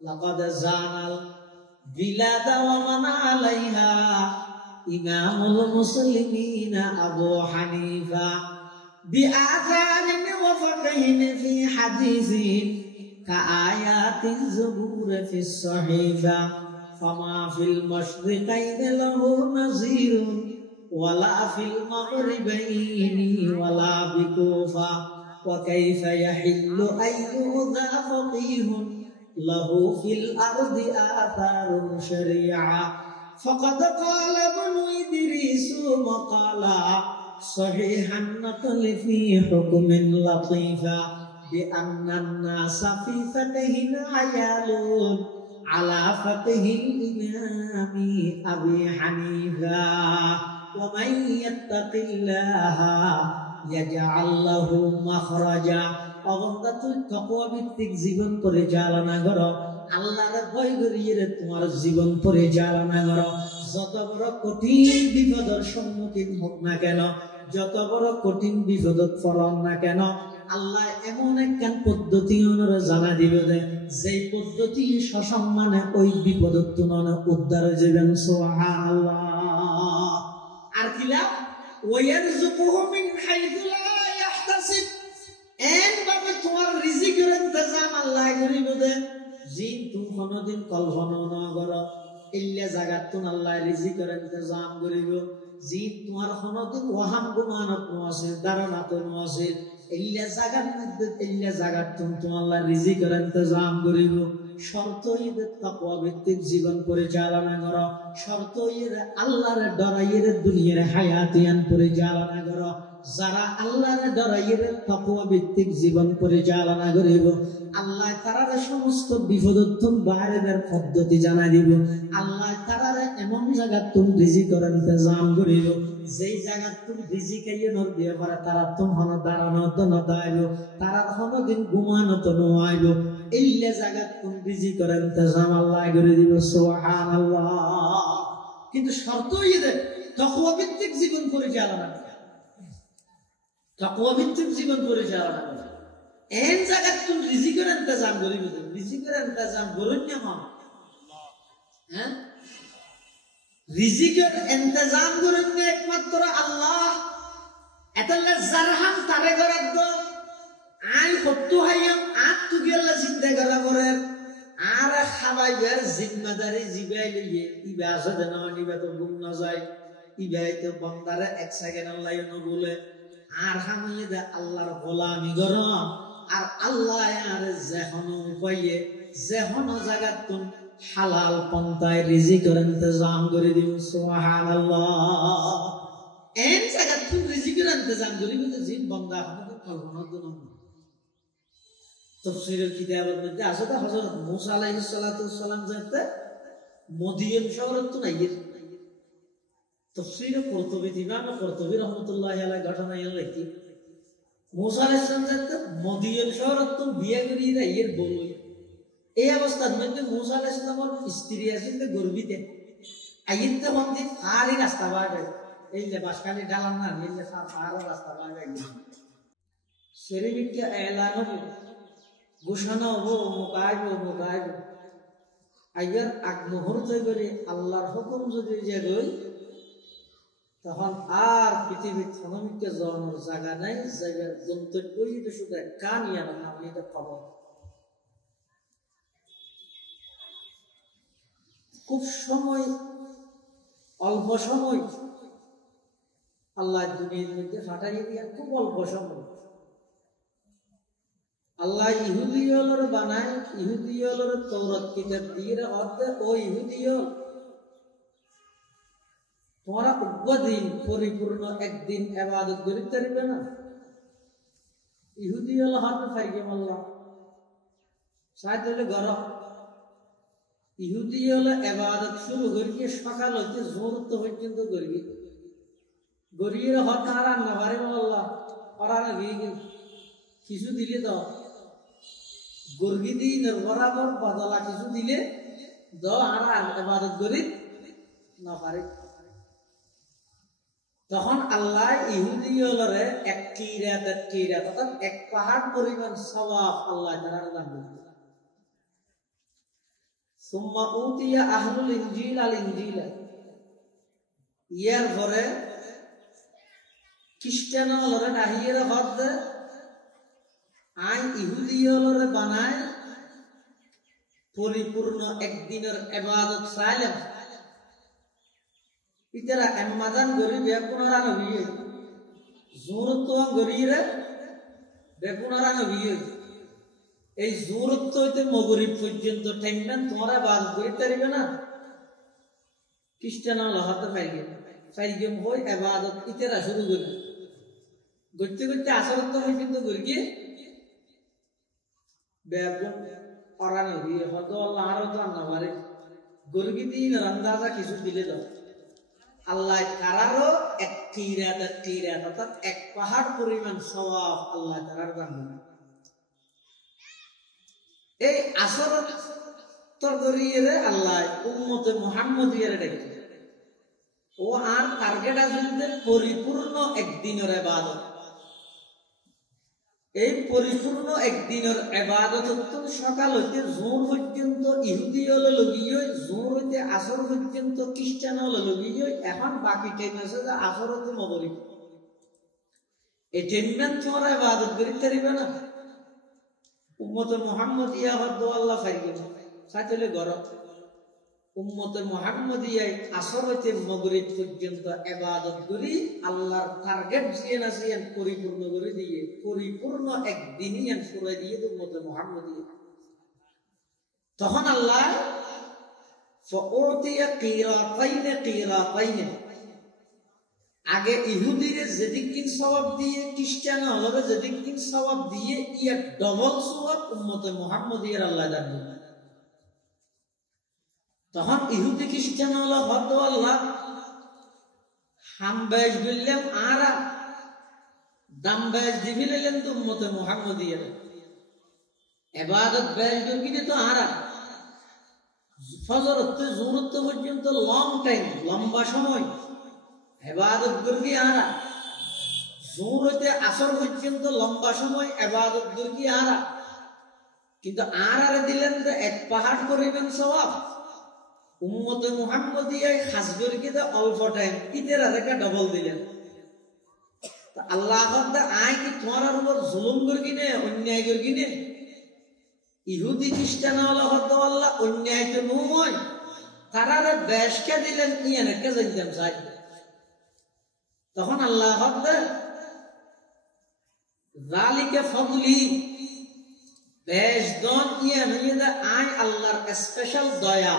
লাকাদ জানাল বিলাদা ওয়া মান আলাইহা ইমামুল মুসলিমিন আবু হানিফা বিআযারিন ওয়া ফাকহিন ফি হাদিসিন কাআয়াতিজ যুবুর ফিস সহিফা ফামা ফিল মাশরিকাইন লাহু নাযীরুন ওয়ালা ফিল মাগরিবাইনি ওয়ালা বিকুফা ওয়া কাইফা ইয়াহিল্লু আইয়ুদা ফাকিহুন লাহু ফিল আরদি আথারুন শারিআ ফাকাদ ক্বালা ইবনু ইদরিস মাকালা সহিহান নাকল ফি হুকমিন লাতীফা বিআন্নান নাসা ফি ফাতহিন আয়ালুন আলা ফাতহিল ইমামি আবি হানিফা ওয়া মান ইয়াত্তাকিল্লাহা ইয়াজআল লাহু মাখরাজা। অগন্দা তুই তাকওয়া ভিত্তিক জীবন পরিচালনা করো, আল্লাহর ভয় করিয়ে তোমার জীবন পরিচালনা করো। যত বড় কঠিন বিপদের সম্মুখীন হোক না কেন, যত বড় কঠিন বিপদত পড়ন না কেন, আল্লাহ এমন একখান পদ্ধতি ওনারা জানা দিবে যে পদ্ধতি সসম্মানে ওই বিপদত তুলনা উদ্ধার হয়ে যাবেন। সুবহানাল্লাহ। আর কিলা ওয়ারযুকুহু মিন হাইথু লা ইয়াহতাসিব, এন ভাবে তোমার রিজিকের ইন্তজাম আল্লাহ করিব দে জিন তুমি কোনদিন কল্পনা না করো। ইল্লা জাগাতুন আল্লাহ রিজিকের ইন্তজাম করিব। জিন তোমার কোনদিন ওহাম গুমানত নওয়াসির ধারণা তো নওয়াসির ইল্লা জাগাত মধ্যে ইল্লা জাগাতুন তুমি আল্লাহ রিজিকের ইন্তজাম করিব। শর্ত ঈদের তাকওয়া ভিত্তিক জীবন পরিচালনা করো, শর্ত ঈদের আল্লাহর ডরাইয়ের দুনিয়ার হায়াতিয়ান পরিচালনা করো। যারা আল্লাহর ডরাইয়ের তাকওয়া ভিত্তিক জীবন পরিচালনা করিব, আল্লাহ তারার সমস্ত বিপদোত্তম বাইরের পদ্ধতি জানাই দিব। আল্লাহ তারার এমন জায়গা তুমি রিজিকের ইন্তজাম করিব যেই জায়গা তুমি রিজিক আইয়নর দিয়ে পারে তারা তোমার দাঁড়ানো তো নদাইব, তারা কোনদিন ঘুমানো তো নয়াইব। ইল্লা জায়গা তুমি রিজিকের ইন্তজাম আল্লাহ করে দিব। সুবহানাল্লাহ। কিন্তু শর্ত ঈদের তাকওয়া ভিত্তিক জীবন পরিচালনা, তাকওয়া ভিত্তিক জীবন পরিচালনা করে এন জায়গা তুমি রিজিকের ইন্তজাম করিব। রিজিকের ইন্তজাম করুন না, হ্যাঁ, রিজিকের ইন্তজাম করুন না একমাত্র আল্লাহ। এতলে জারহাম তারে করার দো আই হত্তু হাইয়াম আত তুগেলা চিন্তা করা করে আর খাবাইবার জিম্মাদারি জিবাই লইয়ে ইবা আছে দেন ইবা তো গুম না যায়, ইবাই তো বান্দারে এক সেকেন্ড আল্লাহ নবলে আর হামিয়ে দে আল্লাহর গোলামি কর। আর আল্লাহ আর যেহনো উপায়ে যেহনো জায়গা তুমি হালাল পন্থায় রিজিকের ইন্তজাম করে দিন। সুবহানাল্লাহ। এন জায়গা তুমি রিজিকের ইন্তজাম করি কিন্তু জিন বান্দা আপনাদের কল্পনার জন্য। তাফসীরের কিতাবের মধ্যে আছে তো হযরত মূসা আলাইহিস সালাতু ওয়াস সালাম যাতে মদিয়ান শহরে তো নাই তাফসীরে কুরতুবী ইমাম কুরতুবী রাহমাতুল্লাহি আলাইহি ঘটনা লিখি মূসা আলাইহিস সালাম যাতে মদিয়ান শহরে তো বিয়ে করিয়ে এর বলই। এই অবস্থার মধ্যে মূসা আলাইহিস সালামের স্ত্রী আসলে গর্বিতে আইতে বন্ধি আরই রাস্তা বাড়ে এই যে বাসখালি ডালাম না নিলে আর রাস্তা বাড়ে সেরিবিকে এলান হবে ঘোষণা হবো মুকাইব আইয়ার আগ মুহূর্তে করে আল্লাহর হুকুম যদি যে গই তখন আর পৃথিবীর শ্রমিককে যাওয়ানোর জায়গা নাই। জায়গার গন্তব্য শুধু কানিয়া না আপনি এটা খবর। খুব সময় অল্প সময় আল্লাহ দুনিয়ার মধ্যে ফাটাইয়ে দিয়া খুব অল্প সময় আল্লাহ ইহুদিয়লর বানায়। ইহুদিয়লর তৌরাত কিতাব দিয়ে অর্থে ও ইহুদিয় তোমরা দিন পরিপূর্ণ একদিন ইবাদত করিতে পারবে না। ইহুদিয়ল হাতে ফাইকে মাল্লা সাইড হলে গরম। ইহুদিয়ল ইবাদত শুরু করিয়ে সকাল হইতে জোর তো পর্যন্ত করবি গরিয়ের হত আর রান্না পারে মাল্লা ওরা কিছু দিলে তো গর্গি দিন বরাবর বদলা কিছু দিলে দ আর ইবাদত করি না পারে। তখন আল্লাহ ইহুদিয়লরে এক কিরাত অর্থাৎ এক পাহাড় পরিমাণ সওয়াব আল্লাহ তাআলা দান করলেন। সুম্মা উতিয়া আহলুল ইনজিল আল ইনজিল, ইয়ার পরে খ্রিস্টান লরে ডাহিয়ে হদ দে আই ইহুদিয়লরে বানায় পরিপূর্ণ একদিনের ইবাদত চাইলাম। ইতারা এমাদান গরি বেকুনারা নবী জোরত্ব গরিরে বেকুনারা নবী, এই জোরত্ব হইতে মগরিব পর্যন্ত ঠেকবেন তোমরা বাদ করি তারিবে না। খ্রিস্টান লহাতে পাইগে পাইগে হই ইবাদত ইতারা শুরু করি করতে করতে আসরত্ব পর্যন্ত করি গিয়ে বেগুন ওরা নবী হয়তো আল্লাহ আরো তো না পারে গরগি দিন রান্দাজা কিছু দিলে দাও আল্লাহ তারারও এক কিরাত অর্থাৎ এক পাহাড় পরিমাণ সওয়াব আল্লাহ তারার দান দেন। এই আসর তরগরিয়ে আল্লাহ উম্মতে মুহাম্মদিয়ারে ডেকে ও আর টার্গেট আসলে পরিপূর্ণ একদিনের ইবাদত। এই পরিপূর্ণ একদিনের ইবাদত সকাল হইতে জোর পর্যন্ত ইহুদি হলে লগিয়ে, জোর হইতে আসর পর্যন্ত খ্রিস্টান হলে লগিয়ে, এখন বাকি টাইম আছে যে আসর হইতে মগরিব। এই টাইমটা তোমরা ইবাদত করিতে পারিবে না। উম্মতে মুহাম্মদিয়া হদ আল্লাহ ফাইগে সাইতলে গরম উম্মতে মুহাম্মদিয়ায় আসর হইতে মগরিব পর্যন্ত ইবাদত করি আল্লাহর টার্গেট জিয়েন আসিয়েন পরিপূর্ণ করে দিয়ে পরিপূর্ণ একদিনই পুরো দিয়ে উম্মতে মুহাম্মদিয়া। তখন আল্লাহ ফাউতিয়া কিরাতাইন আগে ইহুদিরে যেদিকিন সওয়াব দিয়ে খ্রিস্টান হলরে যেদিকিন সওয়াব দিয়ে ইয়া ডবল সওয়াব উম্মতে মুহাম্মদিয়ার আল্লাহ দান দিবেন। তখন ইহুদি খ্রিস্টান হলো হদ আল্লাহ হাম বেশ বললাম আর দাম বেশ দিবিলেন তো উম্মতে মুহাম্মদিয়ার ইবাদত বেশ দিলে তো আর ফজর হতে জোহরত পর্যন্ত লং টাইম লম্বা সময় ইবাদত করি আর জোহর হতে আসর পর্যন্ত লম্বা সময় ইবাদত করি আর কিন্তু আর দিলেন যে এক পাহাড় করিবেন সওয়াব। উম্মতে মুহাম্মদিয়ায় খাস করে কি অল্প টাইম ইতেরা রেখা ডবল দিলেন। আল্লাহ আয় কি তোমার উপর জুলুম করে কিনে অন্যায় করে কিনে ইহুদি খ্রিস্টান আল্লাহ অন্যায় তো নয় তারা বেশকে দিলেন ইয়ে নাকি জানতাম চাই। তখন আল্লাহ যালিকা ফাদলি বেশ দন ইয়ে নিয়ে আয় আল্লাহর স্পেশাল দয়া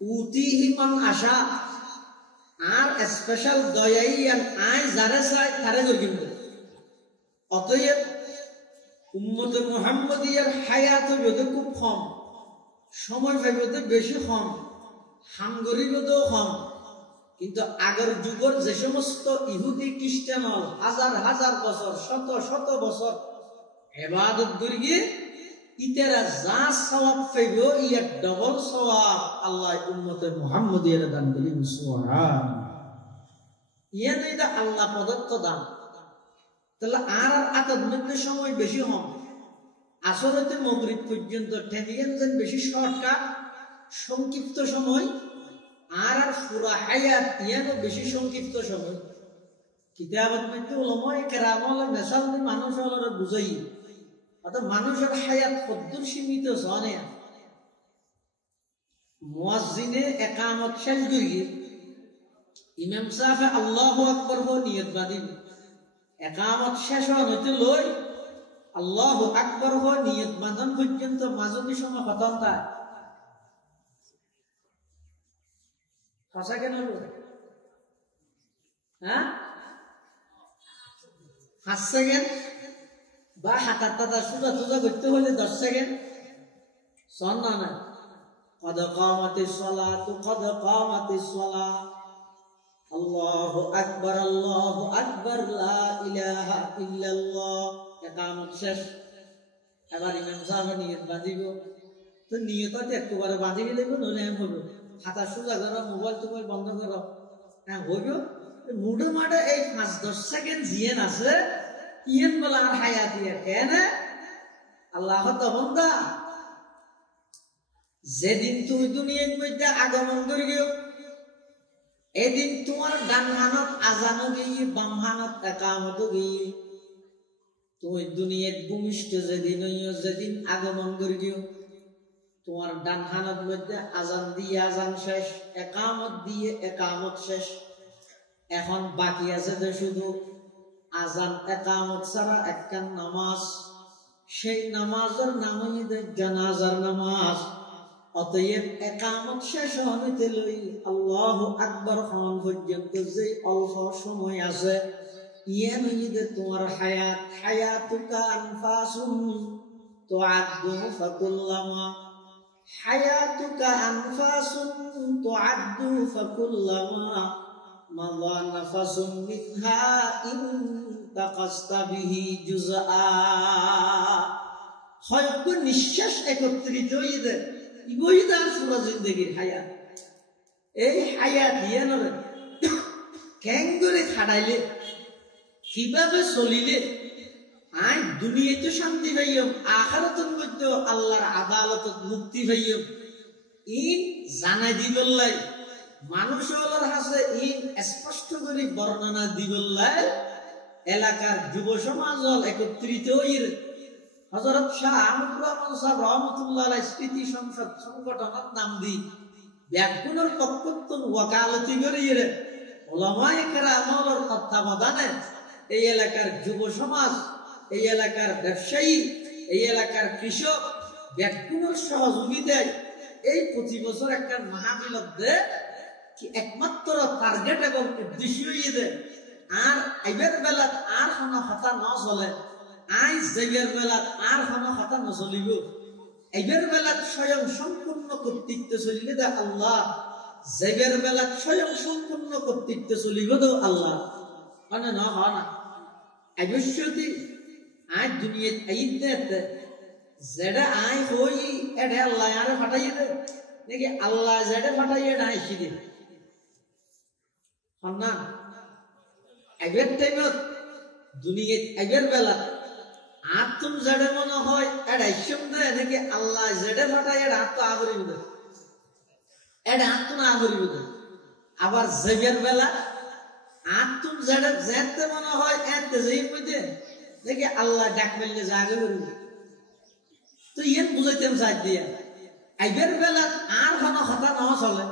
উতিহি মান আশা আর স্পেশাল দয়াই আয় যারা চাই তারে গরিব। অতএব উম্মতে মুহাম্মদিয়ার হায়াত হইবে খুব কম, সময় পাইবে বেশি কম, হাম গরিবতেও কম। কিন্তু আগের যুগের যে সমস্ত ইহুদি খ্রিস্টান হাজার হাজার বছর শত শত বছর ইবাদত করি গিয়ে ইতেরা যা সওয়াব পাইব ইয়া ডবল সওয়াব আল্লাহ উম্মতে মুহাম্মদিয়ার দান দিলেন। সুবহানাল্লাহ, ইয়া নইদা আল্লাহ প্রদত্ত দান। তাহলে আর আতাদ মধ্যে সময় বেশি হম আসর হতে মাগরিব পর্যন্ত ঠেনিয়েন যেন বেশি শর্টকাট সংক্ষিপ্ত সময় আর পুরা হায়াত ইয়ানো বেশি সংক্ষিপ্ত সময়। কিতাবত মধ্যে উলামায়ে কেরাম মেসাল দিয়ে মানুষ হলরে বুঝাই অর্থাৎ মানুষের হায়াত কদ্দুর সীমিত জানে। মুয়াজ্জিনে ইকামত শেষ করিয়ে ইমাম সাহেব আল্লাহু আকবার হো নিয়ত বাঁধিল, ইকামত শেষ হতে লই আল্লাহু আকবার হো নিয়ত বাঁধন পর্যন্ত মাজনি সময় খতম থাকে। কেন হলো? হ্যাঁ 5 সেকেন্ড বা হাতাটা সুজা তুজা করতে হলে 10 সেকেন্ড সন না। কদ কামাতিস সালাতু কদ কামাতিস সালাহ আল্লাহু আকবার লা ইলাহা ইল্লাল্লাহ। ইকামত শেষ, এবার ইমাম সাহেব নিয়ত বাঁধিব। তো নিয়ত একবারে বাঁধিয়ে দেব, নইলে এম হইব হাতা সোজা করো, মোবাইল টোবাইল বন্ধ করো, হ্যাঁ হইব। মুডে মাঠে এই 5-10 সেকেন্ড জিয়েন আছে ইয়েন বলে আর হায়াত ইয়ে কেন আল্লাহ বন্দা যেদিন তুমি দুনিয়ার মধ্যে আগমন করিও এদিন তোমার ডান হানত আজানও গিয়ে বাম হানত একামত গিয়ে তুমি দুনিয়ার ভূমিষ্ঠ যেদিন হইও যেদিন আগমন করিও তোমার ডান হানত মধ্যে আজান দিয়ে আজান শেষ, একামত দিয়ে একামত শেষ। এখন বাকি আছে যে শুধু আজান একামত ছাড়া একখান নামাজ, সেই নামাজের নাম হইতে জানাজার নামাজ। অতএব একামত শেষ হইতে লই আল্লাহু আকবার হন পর্যন্ত যে অল্প সময় আছে ইয়ান হইতে তোমার হায়াত। হায়াতুকা আনফাসুন তুআদ্দু ফাকুল্লামা হায়াতুকা আনফাসুন তুআদ্দু ফাকুল্লামা মাযা নাফাসুন মিনহা ইনতাকাসতা বিহি জুজআ। হয়তো নিঃশ্বাস একত্রিত হইতে ইবই তার পুরো জিন্দগির হায়াত। এই হায়াত ইয়ানরে কেন করে খাড়াইলে, কিভাবে চলিলে আই দুনিয়াতে শান্তি পাইম, আখিরাতের মধ্যে আল্লাহর আদালতত মুক্তি পাইম, ইন জানাই দিবল্লাই মানুষের হাসে ইন স্পষ্ট করে বর্ণনা দিবল্লাই এলাকার যুব সমাজ একত্রিত হইরে হযরত শাহ আহমদ রহমান সাহেব রহমাতুল্লাহ আলাইহি স্মৃতি সংসদ সংগঠনের নাম দি ব্যাকুণের পক্ষত্ব ওয়াকালতি করিয়ে ওলামায়ে কেরামের তত্ত্বাবধানে এই এলাকার যুব সমাজ, এই এলাকার ব্যবসায়ী, এই এলাকার কৃষক ব্যাকুণের সহযোগিতায় এই প্রতি বছর একটা মাহফিলত দেয় কি একমাত্র টার্গেট এবং উদ্দেশ্য হইয়ে আর আইবের বেলা আর কোনো কথা ন চলে, আই জেবের বেলা আর কোনো কথা নচলিব। এবের বেলা স্বয়ং সম্পূর্ণ কর্তৃত্ব চলিলে দে আল্লাহ, জেবের বেলা স্বয়ং সম্পূর্ণ কর্তৃত্ব চলিব তো আল্লাহ। মানে ন হ না অবশ্যই আজ দুনিয়াত আইতে যেটা আই হই এটা আল্লাহ আরে ফাটাইয়ে দে নাকি আল্লাহ যেটা ফাটাইয়ে না আইসি দে না। এবের টাইমত দুনিয়াত এবের বেলা আর তুমি যেটা মনে হয় এটা ইসম দেয় নাকি আল্লাহ যেটা ফাটাই এটা হাত তো আগরিব দেয়, এটা হাত তো না আগরিব দেয়। আবার জেবের বেলা আর তুমি যেটা যেতে মনে হয় এতে যেই বুঝে নাকি আল্লাহ ডাক মেললে জাগে করবে। তো ইয়েন বুঝাইতাম চাই দিয়া আইবের বেলা আর কোনো হতা ন চলে,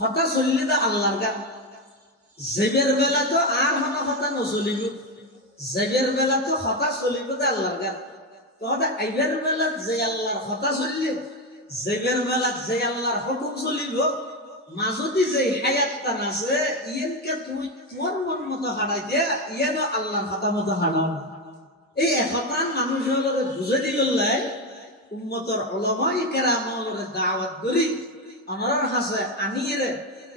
হতা চললে তো আল্লাহর গান। জেবের বেলা তো আর কোনো হতা নচলিব, জেবের বেলা তো হতা চলিব তো আল্লাহর গান। তখন আইবের বেলা যে আল্লাহর হতা চললে, জেবের বেলা যে আল্লাহর হুকুম চলিব, মাজদি যে হায়াতটা আছে ইয়েনকে তুমি তোমার মন মতো হারাই দিয়া ইয়েনও আল্লাহর হতা মতো হারাও। এই একতার মানুষের বুঝে দিবলাই উম্মতর উলামায়ে কেরামের দাওয়াত করি অনরার হাসে আনিয়ে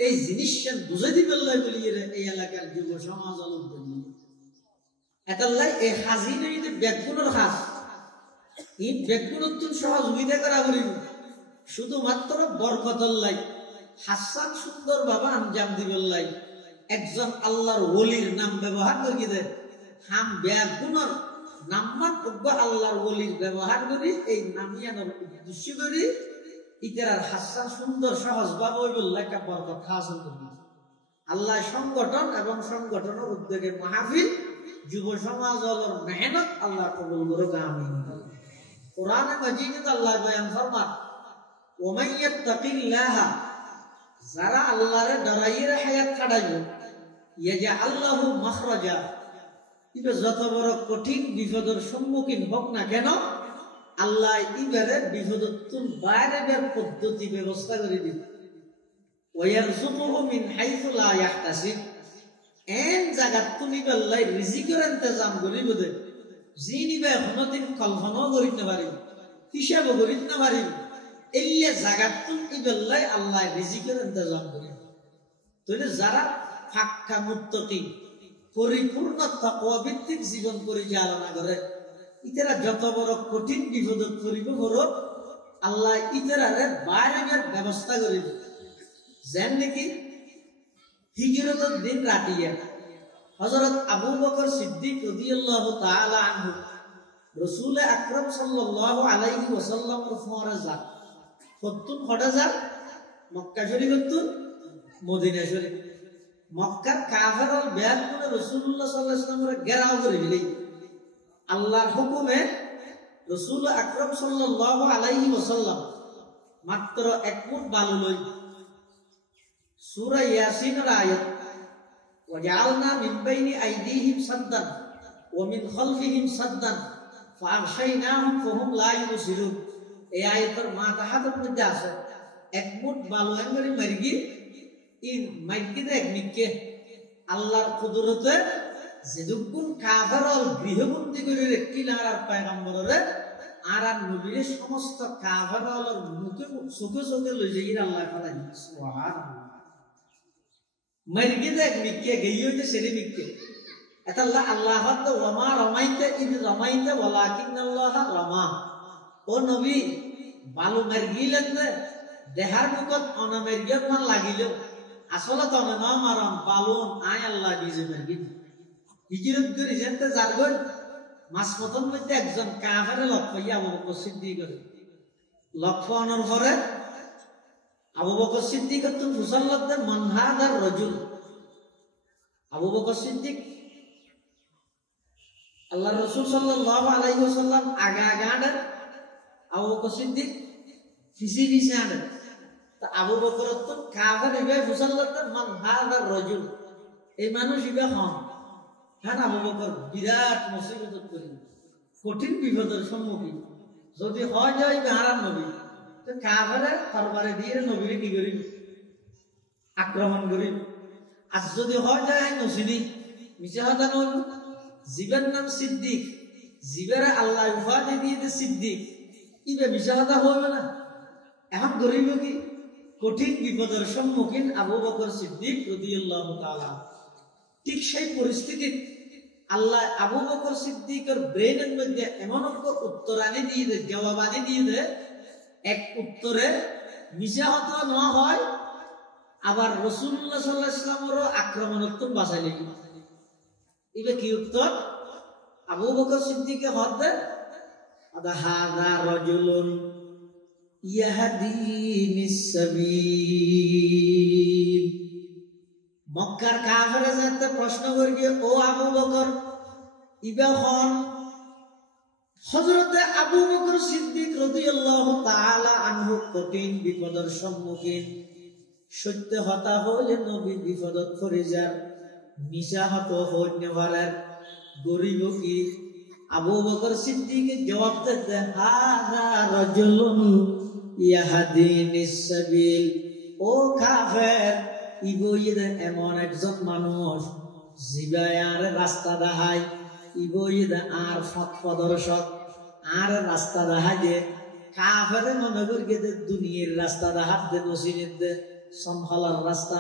এই জিনিসটা বুঝে দিবলাই বলিয়ে এই এলাকার যুব সমাজ উদ্যোগী এটাল্লাই এই হাজি নেই ব্যাগুণের হাস এই ব্যাগুণোত্তম সহযোগিতা করা বলিব শুধুমাত্র বরকতল্লাই হাসান সুন্দর ভাবে আঞ্জাম দিবল্লাই একজন আল্লাহর ওলির নাম ব্যবহার করিয়ে দেয়। হাম ব্যাগুণের নাম্মান উব্বা আল্লাহর ওলির ব্যবহার করি এই নামিয়ানোর উদ্দেশ্য করি ইতার হাসান সুন্দর সহজ ভাবে ওই বললে একটা বরকত হাসিল করি। আল্লাহ সংগঠন এবং সংগঠনের উদ্যোগে মাহফিল যুব সমাজ মেহনত আল্লাহ কবুল করুক আমিন। কোরআনে মাজিদে আল্লাহ বয়ান ফরমান ওমান ইয়াত্তাকিল্লাহ, যারা আল্লাহর ডরাইয়ের হায়াত কাটাইব ইয়াজআল লাহু মাখরাজা, ইবে যত বড় কঠিন বিপদের সম্মুখীন হোক না কেন আল্লাহ ইবারে বিপদতুন বাইরে বের পদ্ধতি ব্যবস্থা করে দিবে। ওয়ারযুকুহু মিন হাইসু লা ইয়াহতাসিব, এন জায়গাত তুমি আল্লাহ রিজিকের ইন্তজাম করিব দে জিনিবে কোনদিন কল্পনাও করিতে পারিব, হিসাবও করিতে পারিব। এল্লে জায়গাত তুমি আল্লাহ আল্লাহ রিজিকের ইন্তজাম করিব। তাহলে যারা ফাক্কা মুত্তাকি পরিপূর্ণ তাকওয়া ভিত্তিক জীবন পরিচালনা করে ইতারা যত বড় কঠিন বিপদত পড়িব বড় আল্লাহ ইতারারে বাইরের ব্যবস্থা করিব। যেন নাকি হিজরতের দিন রাতিয়া হযরত আবু বকর সিদ্দিক রাদিয়াল্লাহু তাআলা আনহু রাসূল আকরাম সাল্লাল্লাহু আলাইহি ওয়াসাল্লামের ফরজা কতুন হঠাজার মক্কা শরীফ কতুন মদিনা শরীফ মক্কার কাফেরল বেয়াত করে রাসূলুল্লাহ সাল্লাল্লাহু আলাইহি ওয়াসাল্লামের ঘেরাও করে দিলেই আল্লাহর হুকুমে রাসূল আকরাম সাল্লাল্লাহু আলাইহি ওয়াসাল্লাম মাত্র এক মুঠ বালু লই সূরা ইয়াসিনের আয়াত ওয়াজআলনা মিন বাইনি আইদিহিম সাদ্দান ওয়া মিন খালফিহিম সাদ্দান ফাআগশাইনাহুম ফাহুম লা ইউবসিরুন এই আয়াতের মাতাহাতের মধ্যে আছে এক মুঠ বালু এঙ্গরি মারগি এই মাইকিতে এক নিকে আল্লাহর কুদরতে যেদুকুন কাফেরল গৃহবন্দী করে কিনার আর পয়গম্বরের আর নবীর সমস্ত কাফেরলের মুখে চোখে চোখে লই যাই আল্লাহ ফলাই সুবহানাল্লাহ মারগি দেখ নিকে গইও যে সেরে নিকে এটা আল্লাহ তো ওমা রমাইতে ইদ রমাইতে ওয়ালাকিন্নাল্লাহ রমা ও নবী বালু মারগিলেন দেহার মুখত অনামেরগিয়ত মান লাগিল আসলে তো না মারাম বালুন আয় আল্লাহ নিজে মারগি হিজরত করে যেতে যারগন মাস মতন মধ্যে একজন কাফেরে লক্ষ্য আবু বকর সিদ্দিক লক্ষ্য আনার পরে আবু বকর সিদ্দিক তো মুসাল্লাতে মানহাদার রাজুল আবু বকর সিদ্দিক আল্লাহর রাসূল সাল্লাল্লাহু আলাইহি ওয়াসাল্লাম আগা আগাড়ে আবু বকর সিদ্দিক ফিসি ফিসাড়ে তা আবু বকর তো কাফের ইবে মুসাল্লাতে মানহাদার রাজুল এই মানুষ ইবে হন হ্যাঁ আবু বকর বিরাট মুসিবত করি কঠিন বিপদের সম্মুখীন যদি হয় যায় হারাম নবী তো কাফেরে তরবারে দিয়ে নবীরে কি করি আক্রমণ করি আর যদি হয় যায় নসিনি মিছে হতা নয় জীবের নাম সিদ্দিক জীবের আল্লাহ উপাধি দিয়ে সিদ্দিক ইবে মিছে হতা হবে না এখন গরিব কি কঠিন বিপদের সম্মুখীন আবু বকর সিদ্দিক রাদিয়াল্লাহু তাআলা ঠিক সেই পরিস্থিতি আল্লাহ আবু বকর সিদ্দিকের ব্রেনের মধ্যে এমন উত্তরানি দিয়ে দেয় জবাবানি দিয়ে দেয় এক উত্তরে মিশা হত না হয় আবার রাসূলুল্লাহ সাল্লাল্লাহু আলাইহি ওয়াসাল্লামেরও আক্রমণাত্মক বাঁচাইলে ইবে কি উত্তর আবু বকর সিদ্দিকে হতে আদা হাযা রাজুলুন ইয়াহদিনিস সাবিল মক্কার কাফেরে যাতে প্রশ্ন করি ও আবু বকর ইবে হন হযরতে আবু বকর সিদ্দিক রাদিয়াল্লাহু তাআলা আনহু কঠিন বিপদের সম্মুখীন সত্য হতা হলে নবী বিপদত পড়ে যার মিশা হত হইতে পারার গরিব কি আবু বকর সিদ্দিক জবাব দিতে হাযা রাজুলুন ইয়াহদিনিস সাবিল ও কাফের ইবইদে এমন একজন মানুষ জিবায়ার রাস্তা দেখায় ইবইদে আর পথ প্রদর্শক আর রাস্তা দেখায় যে কাফেরে মনে করি দুনিয়ার রাস্তা দেখাত দে নসিনের দে সম্ভালার রাস্তা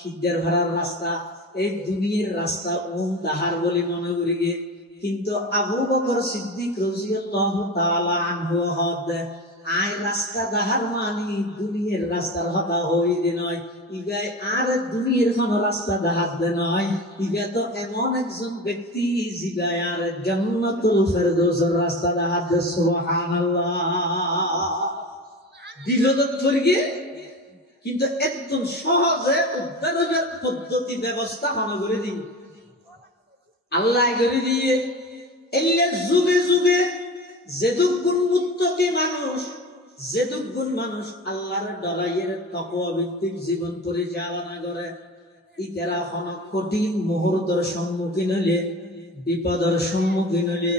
সিদ্ধার ভরার রাস্তা এই দুনিয়ার রাস্তা দাহার বলে মনে করি গে কিন্তু আবু বকর সিদ্দিক রাদিয়াল্লাহু তাআলা আনহু হদ আই রাস্তা দাহার মানি দুনিয়ার রাস্তার হতা হই দে নয় ইগাই আর দুনিয়ার কোন রাস্তা দাহার দে নয় ইগা তো এমন একজন ব্যক্তি জিগায় আর জান্নাতুল ফেরদৌসের রাস্তা দাহার দে সুবহানাল্লাহ বিপদত পড়গে কিন্তু একদম সহজে উদ্ধারের পদ্ধতি ব্যবস্থা মনে করে দিন আল্লাহ করে দিয়ে এলে যুগে যুগে যেদুগুণ মুত্তাকি মানুষ যেদুগুণ মানুষ আল্লাহর ডরাইয়ের তাকওয়া ভিত্তিক জীবন পরিচালনা করে ইতারা হন কঠিন মুহূর্তের সম্মুখীন হলে বিপদের সম্মুখীন হলে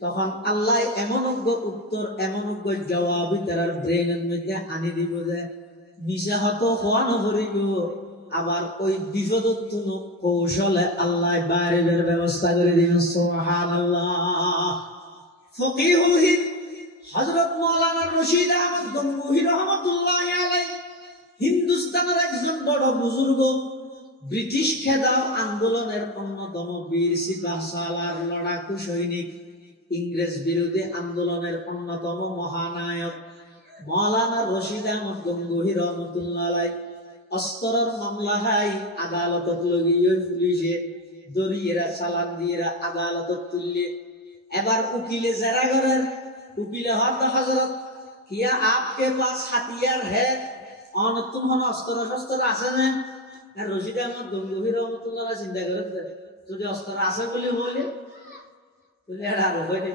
তখন আল্লাহ এমন উত্তর এমন জবাব তার ব্রেনের মধ্যে আনি দিব যে মিশা হতো হওয়া নকরিব আবার ওই বিপদত কৌশলে আল্লাহ বাইরের ব্যবস্থা করে দিন সুবহানাল্লাহ ফকিহুল হিন্দ হযরত মাওলানা রশিদ আহমদ গঙ্গুহি রাহমাতুল্লাহি আলাইহি হিন্দুস্তানের একজন বড় বুজুর্গ ব্রিটিশ খেদাও আন্দোলনের অন্যতম বীর সিপাহ সালার লড়াকু সৈনিক ইংরেজ বিরোধী আন্দোলনের অন্যতম মহানায়ক মাওলানা রশিদ আহমদ গঙ্গুহি রাহমাতুল্লাহি আলাইহি অস্তরের মামলা হাই আদালতত লগিয়ে পুলিশে দরিয়েরা চালান দিয়ে আদালতত তুললে এবার উকিলে যারা করেন উকিলে হত হযরত क्या आपके पास हथियार है और तुम हम अस्त्र शस्त्र আছে না আর রশিদ আহমদ গঙ্গোহী রহমাতুল্লাহ চিন্তা করেন যদি অস্ত্র আছে বলে বলে তাহলে আর হবে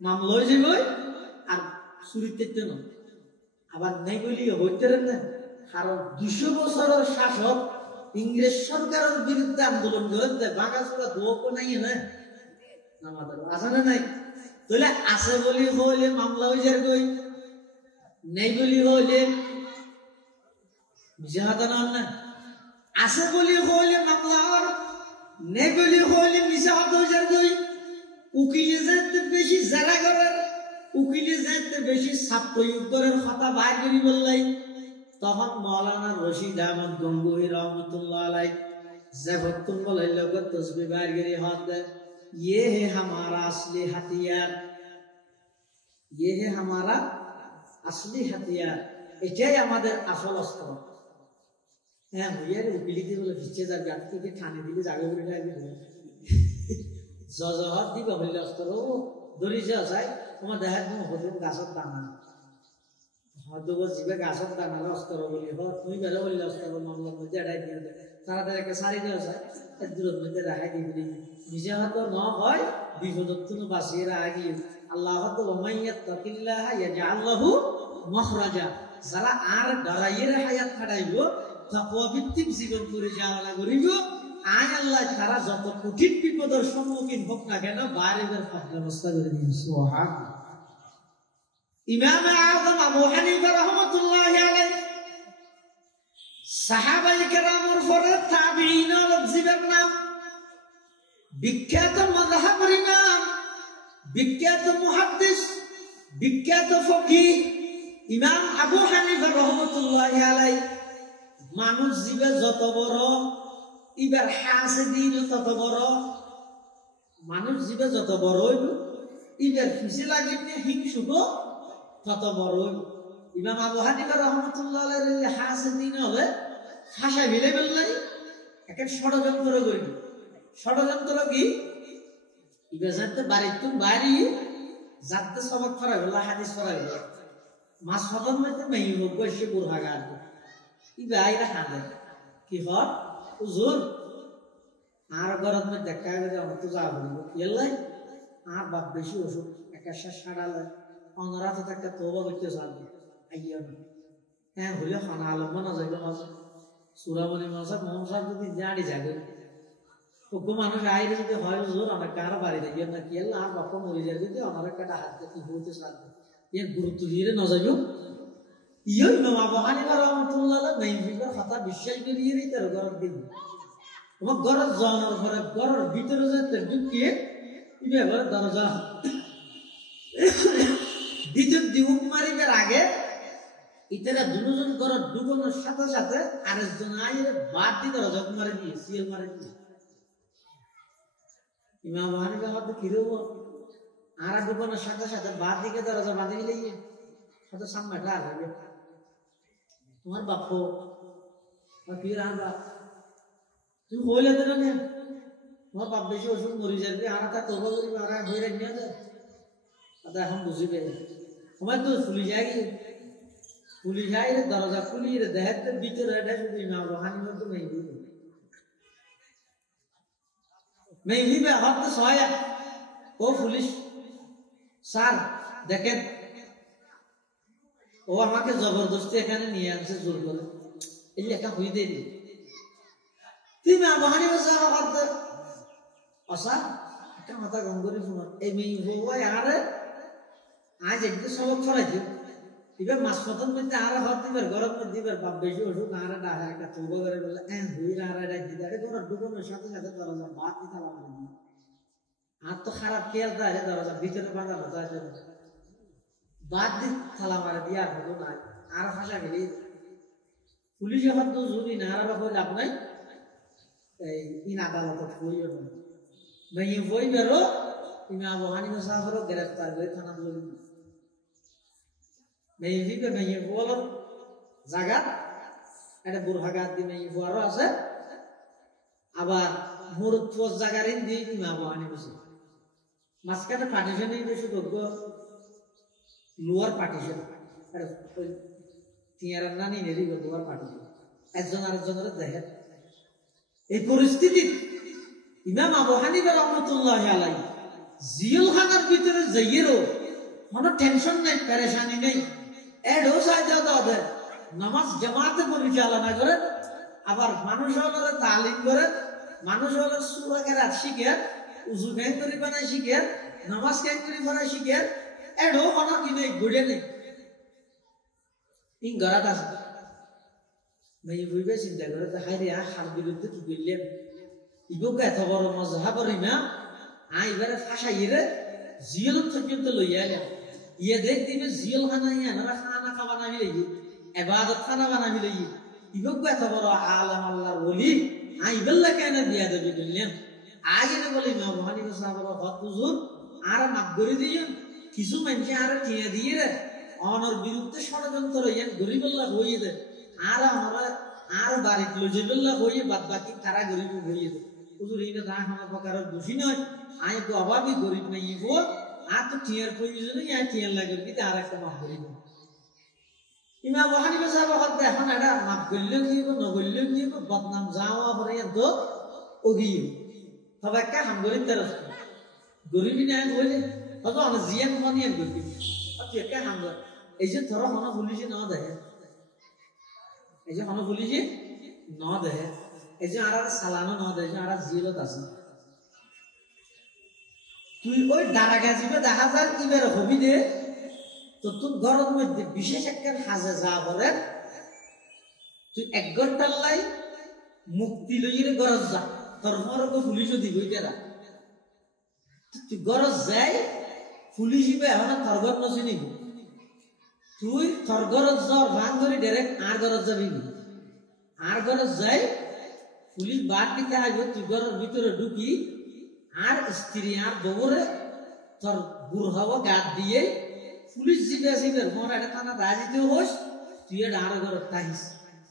মামলা হয়ে যাবে আর চুরিতে না আবার নাই বলি হইতে না কারণ 200 বছরের শাসক ইংরেজ সরকারের বিরুদ্ধে আন্দোলন করে বাঙাচোরা দোকো নাই না আমাদের আছে না নাই তাহলে আছে বলি হইলে মামলা হয়ে যাবে নেই বলি হইলে মিশাহাতা না আছে বলি হইলে মামলা আর নেই বলি হইলে মিশাহাত হয়ে যাবে উকিলে যেতে বেশি যারা করে উকিলে যেতে বেশি ছাত্রযুদ্ধের কথা বাইর করি বললাই তখন মৌলানা রশিদ আহমদ গঙ্গোহী রহমতুল্লাহ আলাই যে ভক্তুম বলাই লোক তসবিহ বাইর করি হাত দে ये है हमारा असली हथियार ये है हमारा असली हथियार এটাই আমাদের আসল অস্ত্র হ্যাঁ হইয়ার উকিলিতে বলে ভিজে যাবে আর থেকে ঠানে দিলে যাবে বলে লাগবে জজহত দিবা হইলে অস্ত্র ধরি যায় তোমার দেখার কোনো হতো গাছের দানা হয়তো জিবে গাছের দানা অস্ত্র বলি হ তুমি বেরো বললে অস্ত্র মামলার মধ্যে এড়াই দিয়ে দেয় তারা একটা সারি দেওয়া যায় এর দূরের মধ্যে রাখাই দিয়ে দিলি নিজে হয়তো ন হয় বিপদত্তুন বাঁচিয়ে রাখি আল্লাহ হয়তো ওমাইয়াত্তাকিল্লাহ ইয়াজআল লাহু মাখরাজা যারা আর ডরাইয়ের হায়াত কাটাইব তাকওয়া ভিত্তিক জীবন পরিচালনা করিব আয় আল্লাহ তারা যত কঠিন বিপদের সম্মুখীন হোক না কেন বাইরের ব্যবস্থা করে দিন সুবহানাল্লাহ ইমাম আযম আবু হানিফা রাহমাতুল্লাহি আলাইহি সাহাবায়ে কেরামের পরে তাবিঈনের জীবন নাম বিখ্যাত মাযহাবের ইমাম বিখ্যাত মুহাদ্দিস বিখ্যাত ফকিহ ইমাম আবু হানিফা রাহমাতুল্লাহি আলাইহি মানুষ জীবে যত বড় ইবার হাসিদিন তত বড় মানুষ জীবে যত বড় হইব ইবার খুশি লাগিতে হিংসুক তত বড় হইব ইমাম আবু হানিফা রাহমাতুল্লাহ আলাইহি হাসিদিন হলে ভাষা মিলে বললাই একটা ষড়যন্ত্র করিব ষড়যন্ত্র কি ইবার যাতে বাড়িতে বাড়ি যাতে সবক ফরাই বলা হাদিস ফরাই বলা মাছ ফদন মধ্যে মেহি হোক বসে বুড়হাগার ইবা আইরা খাঁদে কি হর হুজুর আর ঘরত মধ্যে দেখা গেলে আমার তো যাওয়া বলবো এলাই আর বাপ বেশি ওষুধ একাশা সাড়ালে অনরাতে থাকতে তোবা করতে চালবে আইয়া না হ্যাঁ হলে খানা আলম্ব না যাইবে মজা সুরামণি মশা মমসার যদি জানি যাবে ওকে মানুষ আইরে যদি হয় হুজুর আমার কারো বাড়ি দেখি না কি এলা আর বাপা মরে যায় যদি আমার একটা হাত কি হইতে চালবে এর গুরুত্ব দিয়ে না যাইব ইয়ো ইমাম আবু হানিফা রাহমাতুল্লাহ আলাইহি মেইফিকার কথা বিশ্বাস করিয়ে তার ঘর দিন তোমার ঘর জানার ঘরে ঘরের ভিতরে যেতে ঢুকিয়ে ইবে এবার দরজা ভিতর দিউক মারিবার আগে ইতারা দুজন ঘর ঢুকানোর সাথে সাথে আরেকজন আইরে বাদ দিয়ে দরজা মারি দিয়ে সিল মারি দিয়ে ইমাম আবু হানিফা হয়তো কিরব আর ঢুকানোর সাথে সাথে বাদ দিকে দরজা বাঁধে গেলে হয়তো সামনেটা আসবে তোমার বাপ ফির আনবা তুই হইলে তো না তোমার বাপ বেশি ওষুধ মরি যাবে আর তা তোবা করি আর হয়ে নিয়ে যায় তা এখন বুঝি পেয়ে তোমার তো ফুলি যায় ফুলি যায় রে দরজা ফুলি রে দেখতে ভিতরে এটা শুধু ইমাম আবু হানিফা তো নেই মেইলি বে হাত তো সহায় ও পুলিশ স্যার দেখেন ও আমাকে জবরদস্তি এখানে নিয়ে আনছে জোর করে এই লেখা হই দেয়নি তুমি আবু হানিফা সাহেব করতে অসা একটা মাথা গঙ্গরি ফোন এই মেয়ে হওয়াই আরে আজ একটু সবক ছড়াইছে এবার মাছ মতন মধ্যে আর হাত দিবার গরম মধ্যে দিবার বাপ বেশি ওষুধ আর ডাকা একটা তৌবা করে বলে হুই আর ডাক দিতে আরে কোনো ডুবোনোর সাথে সাথে দরজা বাদ দিতে লাগবে আর তো খারাপ খেয়াল দেয় দরজা ভিতরে বাঁধানো যায় বাদ দি থালা মারে দিয়া হলো না আর ভাষা গেলে পুলিশ এখন তো জরুরি না আর বাবা লাভ নাই এই ইন আদালত হইও না মেয়ে হই বেরো ইমাম আবু হানিফা সাহেবও গ্রেফতার করে থানা বলি মেয়ে দিবে মেয়ে বল জায়গা একটা বুড়হাগাত দি মেয়ে আরো আছে আবার মুরুদ পোস্ট জায়গার ইন দিয়ে ইমাম আবু হানিফা মাঝখানে পার্টিশন বেশি যোগ্য লোয়ার পার্টিশন তিয়ার নানি নেরি লোয়ার পার্টিশন একজন আরেকজনের দেখেন এই পরিস্থিতি ইমাম আবু হানিফা রাহমাতুল্লাহ আলাইহি জিলখানার ভিতরে যাইয়েরও কোনো টেনশন নাই পেরেশানি নেই এডো সাজা দাদা নামাজ জামাতে পরিচালনা করে আবার মানুষ হলো তালিম করে মানুষ হলো সূরা কেরাত শিখে উযু কেন করে বানাই শিখে নামাজ কেন করে পড়াই শিখে এডো কোনো কি নেই গুড়ে নেই ইন গরাত আছে মেয়ে বুঝবে চিন্তা করে যে হায় রে হার বিরুদ্ধে কি করলেন ইগোকে এত বড় মজহাবর ইমাম এবারে ফাঁসাইয়ে জিয়ল পর্যন্ত লইয়া এলাম ইয়ে দেখ দিবে জিয়ল খানা ইয়ানারা খানা খাওয়া নামি লই এবাদত খানা বানাবি লই ইগোকে এত বড় আলাম আল্লাহর ওলি ইবেল্লা কেন বিয়া দেবে বললেন আগে না বলে ইমাম আবু হানিফা সাহেবের হক হুজুর আর মাফ করে দিয়েন কিছু মানুষ আর টিয়া দিয়ে রে অনর বিরুদ্ধে ষড়যন্ত্র ইয়ান গরিবল্লা হইয়ে দে আর আমরা আর বাড়িতে লজেবল্লা হইয়ে বাদ বাকি তারা গরিব হইয়ে দে হুজুর এইটা না আমার প্রকারের দোষী নয় আমি তো অভাবই গরিব নাই গো আর তো টিয়ার প্রয়োজন ইয়া টিয়ার লাগে কিন্তু আর একটা মাফ করিব ইমাম আবু হানিফা সাহেব হক এখন এটা মাফ করলেও কি হইব নগরলেও কি হইব বদনাম যাওয়া পরে তো ওগিয়ে তবে একটা হাম গরিব তার গরিবই নাই বলে হয়তো আমার জিয়ান মানিয়ে গরিব তুই একটা হাম এই যে ধরো মনে বলিছি না দেখে এই যে মনে বলিছি ন দেখে এই যে আর সালানো ন দেখে আর জিলত আছে তুই ওই দাঁড়া গাছিবে দেখা যার ইবের হবি দে তো তোর ঘরের মধ্যে বিশেষ একটা হাজে যা বলে তুই 1 ঘন্টার লাই মুক্তি লইয়ে গরজ যা তোর মরকে পুলিশ দিব এটারা তুই গরজ যাই পুলিশ ইবে এখন তোর ঘর নচিনিব তুই তোর গরজ জ্বর ভাঙ ধরি ডাইরেক্ট আর গরজ যাবি আর গরজ যাই পুলিশ বাদ দিতে আসবে তুই ঘরের ভিতরে ঢুকি আর স্ত্রী আর বউরে তোর বুড় হব গাত দিয়ে পুলিশ জিবে আসিবে মোর একটা থানা রাজিতে হোস তুই এটা আরো ঘর তাহিস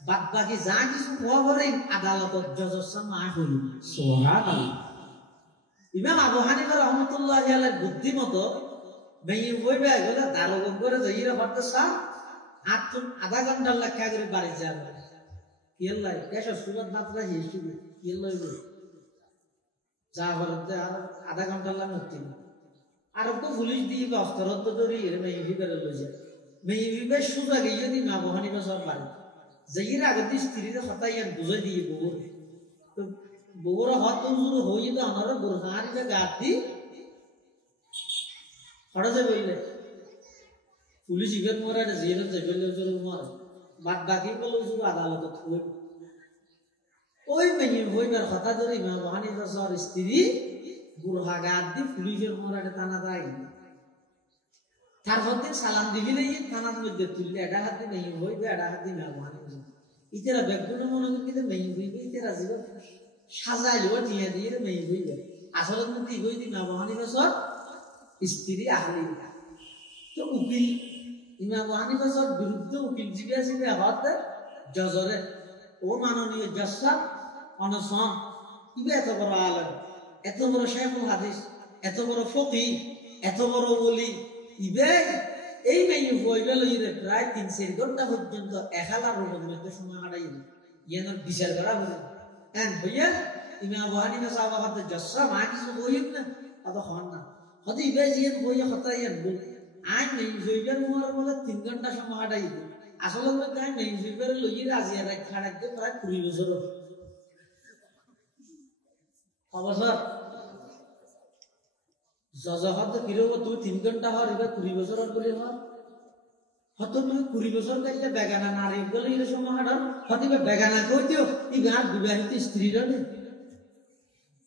বাদ বাকি যা কিছু খবরে আদালতত জজের সামনে হইল সুবহানাল্লাহ ইমাম আবু হানিফা রাহমাতুল্লাহ আলাইহির বুদ্ধিমতো মেয়ে বইবে গেল দারোগা করে যাইরা হতে সা আর তুই আধা ঘন্টা লেখা করে বাড়ি যাবে কিল্লাই কেশ সুরত মাত্রা হিসেবে কিল্লাই যা বলতে আর আধা ঘন্টা লাগে মুক্তি আর তো পুলিশ দিয়ে অস্ত্রত ধরি মেয়ে ভিতরে লইছে মেয়ে বিবে সুযোগ যদি মা আবু হানিফা সব পারে যাইয়ের আগে দিয়ে স্ত্রীর হতাই বুঝে দিয়ে বউর তো বউর হত শুরু হয়ে তো আমার বোরখানিকে গাত দি হঠাৎ বললে পুলিশ ইভেন মরে জেল যাইলে মরে বাদ বাকি বলো শুধু আদালতত হই ওই মেয়ে হইবার হঠাৎ ধরে মা আবু হানিফা সর স্ত্রী বুড়হা গাত দি পুলিশের মরাটা টানা যায় তারপর দিন সালাম দিবি নেই থানার মধ্যে তুললে এটা হাতে নেই হইবে এটা হাতে মেহমান ইতেরা ব্যাগগুলো মনে করি কিন্তু মেয়ে হইবে ইতেরা জীবন সাজাইলো নিয়ে দিয়ে মেয়ে হইবে আসলে মধ্যে হই দি মেহমানি বছর স্ত্রী আহলি তো উকিল ইমাম আবু হানিফার বিরুদ্ধে উকিল জিবি আসিবে হতে জজরে ও মাননীয় জজ সাহেব অনশন ইবে এত বড় আলেম এত বড় শাইখুল হাদিস এত বড় ফকিহ এত বড় ওলি ইবে এই মেয়ে হইবে লইরে প্রায় 3-4 ঘন্টা পর্যন্ত একালার মধ্যে সময় কাটাইবে ইয়ানোর বিচার করা হবে এন হইয়া ইমাম আবু হানিফা সাহেব হতে জজ সাহেব মা কিছু হইব না অত হন না হতে ইবে জিয়ে হইয়া হতাইয়া বল আই মেয়ে হইবে মোর বলে 3 ঘন্টা সময় কাটাইবে আসলে মধ্যে আই মেয়ে হইবে লইরে আজিয়া রাত খাড়াইতে প্রায় 20 বছর অবসর জজহত কিরব তুই 3 ঘন্টা হর এবার 20 বছর বলে হর হত তুই 20 বছর কাইলে বেগানা নারী বলে এর সময় হাডর হতিবে বেগানা কইতেও ই গার বিবাহিত স্ত্রী রনে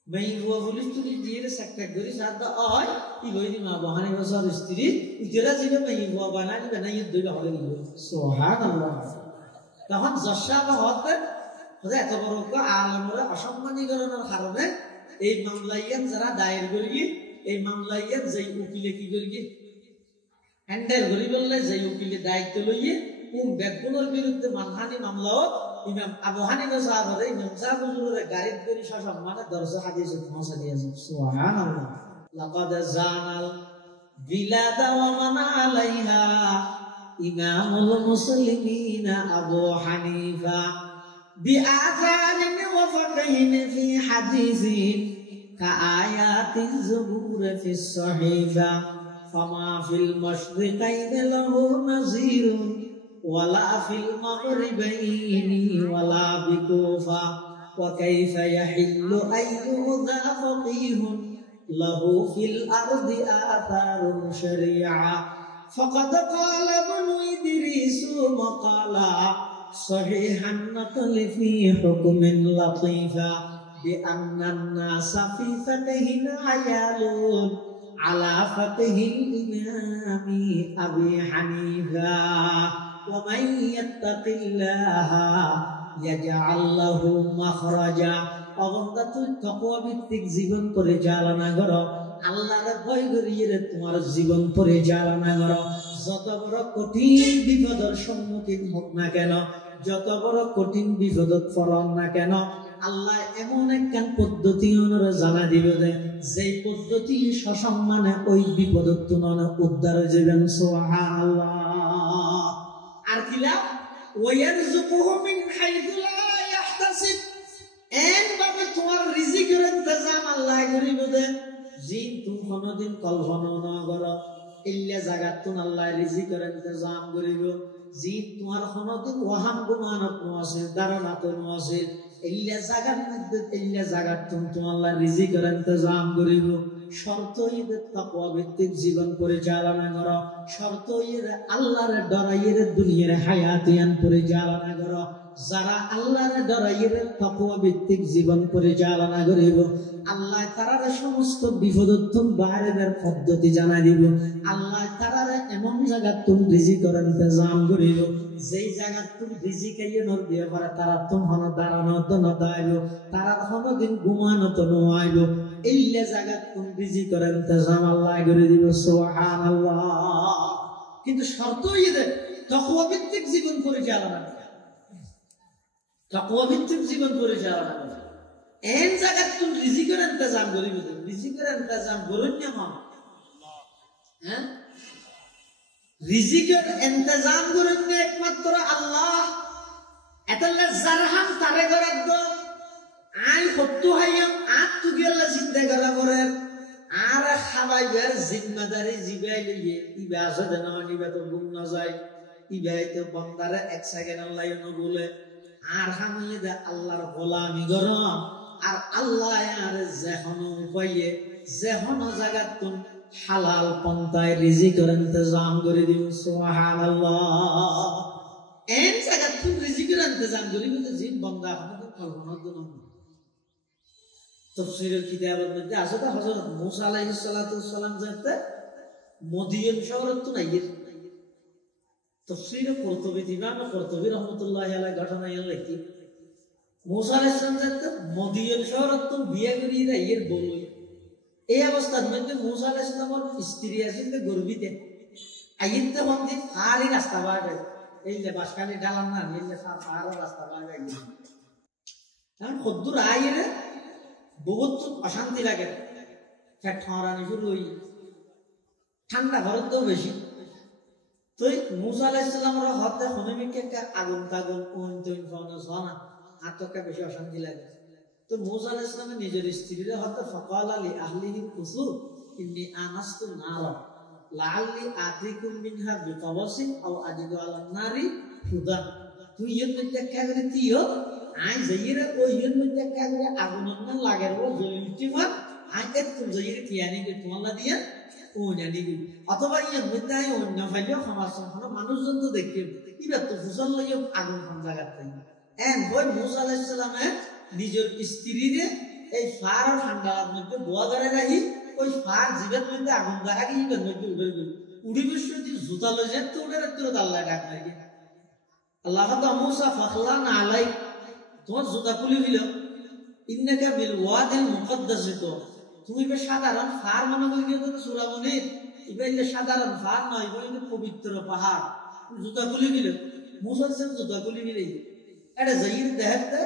মেই ও পুলিশ তুই দিয়ে সেক্রেটারি গরি সাদা হয় ই গইদি মা বহানি বছর স্ত্রী ইজরা জিবে মেই ও বানাই বানাই দুইটা হলে গিয়ে সুবহানাল্লাহ তখন জশাবা হতে হতে এত বড় আলমরে অসম্মানীকরণের কারণে এই মামলাইয়াত যারা দায়ের করি এই মামলাইয়াত যেই উকিলে কি করি হ্যান্ডেল করি বললে যেই উকিলে দায়িত্ব লইয়ে কোন ব্যক্তির বিরুদ্ধে মানহানি মামলাও ইমাম আবু হানিফা সাহেবের ইমাম সাহেব হুজুরের গাড়ি করে সসম্মানে দরজা হাদিসে পৌঁছে দিয়েছে সুবহানাল্লাহ লাকাদ জানাল বিলাদা ওয়া মান আলাইহা ইমামুল মুসলিমিন আবু হানিফা বিআযারিন ওয়া ফাকহিন ফি হাদিসিন কাআয়াতিজ যুবুর ফিস সহিফা ফামা ফিল মাশরিকাইন লাহু নাযীরুন ওয়ালা ফিল মাগরিবাইনি ওয়ালা বিকুফা ওয়া কাইফা ইয়াহিল্লু আইয়ুযা ফাকিহুন লাহু ফিল আরদি আথারুন শারিআ ফাকাদ ক্বালা ইবনু ইদরিস মাকালা সহিহান নাকল ফি হুকমিন লাতীফা বিআন্না আন-নাসা ফি ফাতহিন আয়ালুন আলা ফাতহিল ইমামি আবি হানিফা ওয়া মান ইয়াত্তাকিল্লাহা ইয়াজআল লাহু মাখরাজা। অবন্দা তুই তাকওয়া ভিত্তিক জীবন পরিচালনা করো, আল্লাহরে ভয় করিয়ে তোমার জীবন পরিচালনা করো। যত বড় কঠিন বিপদের সম্মুখীন হোক না কেন, যত বড় কঠিন বিপদত পড়ন না কেন, আল্লাহ এমন একখান পদ্ধতি ওনারা জানা দিবে যে পদ্ধতি সসম্মানে ওই বিপদত তুলনা উদ্ধার যাবেন। সুবহানাল্লাহ। আর কি লাভ? ওয়ারযুকুহু মিন হাইথু লা ইয়াহতাসিব, এন ভাবে তোমার রিজিকের ইন্তজাম আল্লাহ করিব দে জিন তুমি কোনদিন কল্পনা না করো। ইল্লা জাগাতুন আল্লাহ রিজিকের ইন্তজাম করিব। জিন তোমার কোনদিন ওয়াহাম গুমানত নওয়াসিল ধারণাত নওয়াসিল ইল্লা জাগাত মধ্যে ইল্লা জাগাতুন তোমার আল্লাহ রিজিকের ইন্তজাম করিব। শর্ত হইবে তাকওয়া ভিত্তিক জীবন পরিচালনা করো, শর্ত হইবে আল্লাহর ডরাইয়ের দুনিয়ার হায়াতিয়ান পরিচালনা করো। যারা আল্লাহর ডরাইয়ের তাকওয়া ভিত্তিক জীবন পরিচালনা করিব, আল্লাহ তারার সমস্ত বিপদোত্তম বাইরের পদ্ধতি জানাই দিব। আল্লাহ তারার এমন জায়গা তুমি রিজিকের ইন্তজাম করিব যেই জায়গা তুমি রিজিক আইয়ে নর দিয়ে পারে তারা তোমার দাঁড়ানো তো নদাইব, তারা কোনদিন ঘুমানো তো নয়াইব। ইল্লা জায়গা তুমি রিজিকের ইন্তজাম আল্লাহ করে দিব। সুবহানাল্লাহ। কিন্তু শর্ত হইছে তাকওয়া ভিত্তিক জীবন পরিচালনা করা, তাকওয়া ভিত্তিক জীবন পরিচালনা করা। এন জায়গা তুমি রিজিকের ইন্তজাম করিব, রিজিকের ইন্তজাম করুন না মা। হ্যাঁ, রিজিকের ইন্তজাম করুন একমাত্র আল্লাহ। এতলে জারহাম তারে গরাদ আই হত্তু হাইয়াম আত তুগেলা চিন্তা করা করে আর খাবাইবার জিম্মাদারি জিবাই লইয়ে ইবা আছে দেন নিবা তো গুম না যায়, ইবাই তো বন্দারে এক সেকেন্ড আল্লাহ ন বলে আর হামিয়ে দে আল্লাহর গোলামি করো। আর আল্লাহ আর যেহন উপায়ে যেহন জায়গাত তুম হালাল পন্থায় রিজিকের ইন্তজাম করে দিও। সুবহানাল্লাহ। এন জায়গাত তুম রিজিকের ইন্তজাম করিব তো জিন বান্দা আপনাদের কল্পনা তো না। তাফসীরের কিতাবের মধ্যে আছে তো হযরত মূসা আলাইহিস সালাতু ওয়াস সালাম যাতে মদিয়ান শহরত তো নাইয়ের তাফসীরে কুরতুবী ইমাম কুরতুবী রাহমাতুল্লাহি আলাইহি ঘটনা লিখি মূসা আলাইহিস সালাম যাতে মদিয়ান শহরত তো বিয়ে করিয়ে এর বলই। এই অবস্থার মধ্যে মূসা আলাইহিস সালামের স্ত্রী আসলে গর্বিতে আইতে বন্ধি খালি রাস্তা বাড়ে এই যে বাসখালি ডালাম না নিলে সারা রাস্তা বাড়ে কারণ খদ্দুর আইরে বহুত অশান্তি লাগে, ঠাড়ানি শুরু হই ঠান্ডা ঘরের তো বেশি। তো মূসা আলাইহিস সালামের হাতে হনমিকে একটা আগুন তাগুন কোন তৈন ফানা সোনা আতকা বেশি অশান্তি লাগে। তো মূসা আলাইহিস সালাম নিজের স্ত্রীর হাতে ফাকালা লি আহলিহি কুসু ইন্নী আনাস্তু নারা লাআল্লি আতিকুম মিনহা বিকাওয়াসিন আও আজিদু আলান নারি হুদা। তুই এর মধ্যে কাগরে তিও আই যাইরে ওই এর মধ্যে কাগরে আগুন না লাগের ও জলিমিটি মা আই একটু যাইরে তিয়ানি কে তোমাল্লা দিয়া ও জানি অথবা এর মধ্যে আই অন্য ভাইও সমাজন মানুষজন তো দেখতে কিবা তো ফুসল লইও আগুন কোন জায়গাতে এন ওই মূসা আলাইহিস সালামে নিজের স্ত্রীরে এই ফার ঠান্ডার মধ্যে বোয়া করে রাখি ওই ফার জীবের মধ্যে আগুন লাগাই এর মধ্যে উড়ি বিশ্ব যদি জুতা লই যায় তো ওটা রাখতে আল্লাহ ডাক লাগে আল্লাহ তো মূসা ফাখলান আলাই তোমার জুতা খুলে দিল ইন্নাকা বিল ওয়াদিল মুকদ্দাস। তো তুমি বে সাধারণ ফার মনে করি তো সূরা মুনির ইবাইলে সাধারণ ফার নয়, ইবাইলে পবিত্র পাহাড়। জুতা খুলে দিল মূসা সেন জুতা খুলে দিলে এটা যাইর দেখতে